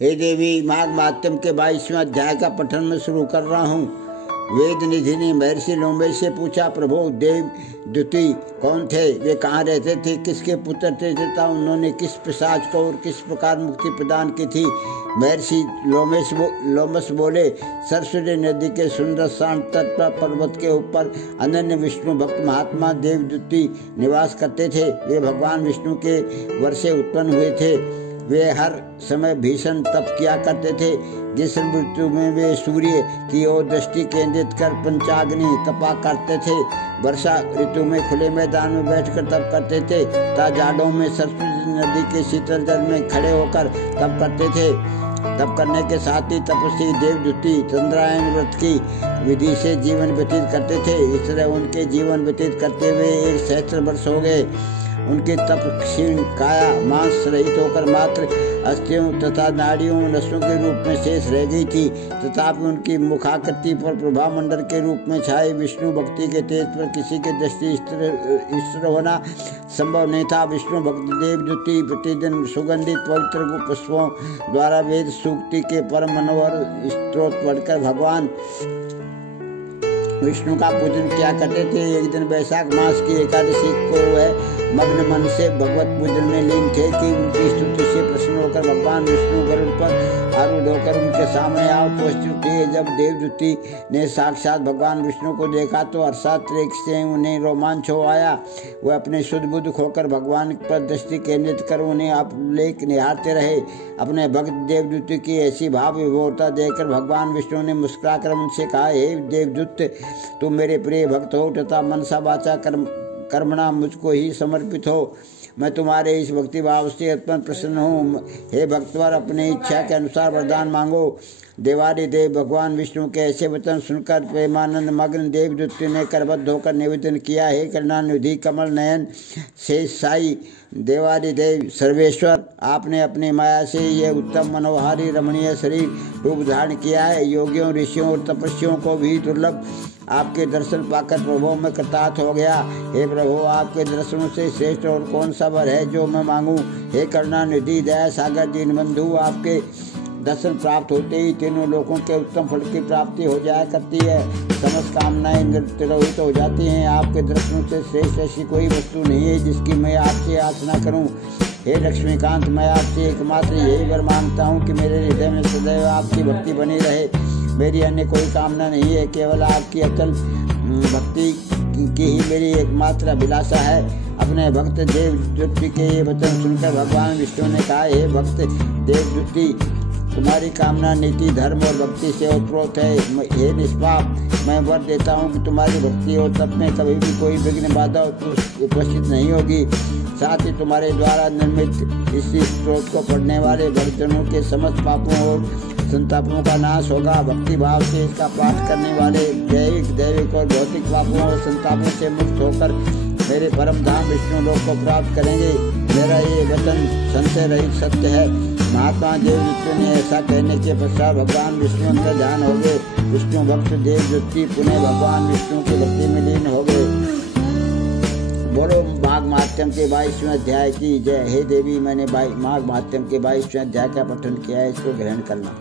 हे देवी, माघ माध्यम के 22वें अध्याय का पठन में शुरू कर रहा हूँ। वेद निधि ने महर्षि लोमेश से पूछा, प्रभु देव द्युति कौन थे? वे कहाँ रहते थे? किसके पुत्र थे तथा उन्होंने किस पिशाच को और किस प्रकार मुक्ति प्रदान की थी? महर्षि लोमस बोले, सरस्वती नदी के सुंदर शांत तट पर पर्वत के ऊपर अनन्य विष्णु भक्त महात्मा देव द्युति निवास करते थे। वे भगवान विष्णु के वर से उत्पन्न हुए थे। वे हर समय भीषण तप किया करते थे। ग्रीष्म ऋतु में वे सूर्य की ओर दृष्टि केंद्रित कर पंचाग्नि तपा करते थे। वर्षा ऋतु में खुले मैदान में बैठकर तप करते थे तथा जाड़ों में सरस्वती नदी के शीतल जल में खड़े होकर तप करते थे। तप करने के साथ ही तपस्वी देवद्युति चंद्रायन व्रत की विधि से जीवन व्यतीत करते थे। इस तरह उनके जीवन व्यतीत करते हुए 1 सहस्त्र वर्ष हो गए। उनकी तप क्षीण काया मांस रहित होकर मात्र अस्थियों तथा नाड़ियों नसों के रूप में शेष रह गई थी। तथापि उनकी मुखाकृति पर प्रभा मंडल के रूप में छाए विष्णु भक्ति के तेज पर किसी के दृष्टि स्थिर होना संभव नहीं था। विष्णु भक्त देवद्युति प्रतिदिन सुगंधित पवित्र पुष्पों द्वारा वेद सूक्ति के परम मनोहर स्त्रोत पढ़कर भगवान विष्णु का पूजन किया करते थे। एक दिन वैशाख मास की एकादशी को वह मग्न मन से भगवत पूजन में लीन थे कि उनकी स्तुति से प्रसन्न होकर भगवान विष्णु गरुड़ पर आरूढ़ होकर उनके सामने आ उपस्थित हुए। जब देवद्युति ने साक्षात भगवान विष्णु को देखा तो हर्षातिरेक से उन्हें रोमांच हो आया। वह अपने शुद्ध बुद्ध खोकर भगवान पर दृष्टि केंद्रित कर उन्हें अपलेख निहारते रहे। अपने भक्त देवद्युति की ऐसी भाव विभोरता देखकर भगवान विष्णु ने मुस्कुराकर उनसे कहा, हे देवदूत, तुम मेरे प्रिय भक्त हो तथा मनसा वाचा कर्मणा मुझको ही समर्पित हो। मैं तुम्हारे इस भक्ति भाव से अत्यंत प्रसन्न हूँ। हे भक्तवर, अपनी इच्छा के अनुसार वरदान मांगो। देवादिदेव भगवान विष्णु के ऐसे वचन सुनकर प्रेमानंद मग्न देवदूत ने करबद्ध होकर निवेदन किया, हे करुणानिधि कमल नयन शेष साई देवादिदेव सर्वेश्वर, आपने अपनी माया से यह उत्तम मनोहारी रमणीय शरीर रूप धारण किया है। योगियों ऋषियों और तपस्वियों को भी दुर्लभ आपके दर्शन पाकर प्रभु में कृतार्थ हो गया। हे प्रभु, आपके दर्शनों से श्रेष्ठ और कौन सा वर है जो मैं मांगूं? हे करुणानिधि दया सागर दीनबंधु, आपके दर्शन प्राप्त होते ही तीनों लोकों के उत्तम फल की प्राप्ति हो जाया करती है। समस्त कामनाएं निरस्त हो जाती हैं। आपके दर्शनों से श्रेष्ठ ऐसी कोई वस्तु नहीं है जिसकी मैं आपसे याचना करूं। हे लक्ष्मीकांत, मैं आपसे एकमात्र यही वर मांगता हूँ कि मेरे हृदय में सदैव आपकी भक्ति बनी रहे। मेरी अन्य कोई कामना नहीं है, केवल आपकी अचल भक्ति की ही मेरी एकमात्र अभिलाषा है। अपने भक्त देवद्युति के ये वचन सुनकर भगवान विष्णु ने कहा, हे भक्त देवद्युति, तुम्हारी कामना नीति धर्म और भक्ति से ओतप्रोत है। हे निष्पाप, मैं वर देता हूँ कि तुम्हारी भक्ति और तप में कभी भी कोई विघ्न बाधा उपस्थित नहीं होगी। साथ ही तुम्हारे द्वारा निर्मित इस स्त्रोत को पढ़ने वाले भक्तजनों के समस्त पापों और संतापों का नाश होगा। भक्ति भाव से इसका पाठ करने वाले दैविक और भौतिक पापों और संतापों से मुक्त होकर मेरे परम धाम विष्णु लोक को प्राप्त करेंगे। मेरा ये वचन संशय रहित सत्य है। महात्मा देवदूत ने ऐसा कहने के पश्चात भगवान विष्णु अंदर ध्यान हो गए। विष्णु भक्त देवदूति पुनः भगवान विष्णु की भक्ति में लीन हो गए। बोलो माघ माध्यम के 22वें अध्याय की जय। हे देवी, मैंने माघ माध्यम के 22वें अध्याय का पठन किया है, इसको ग्रहण करना।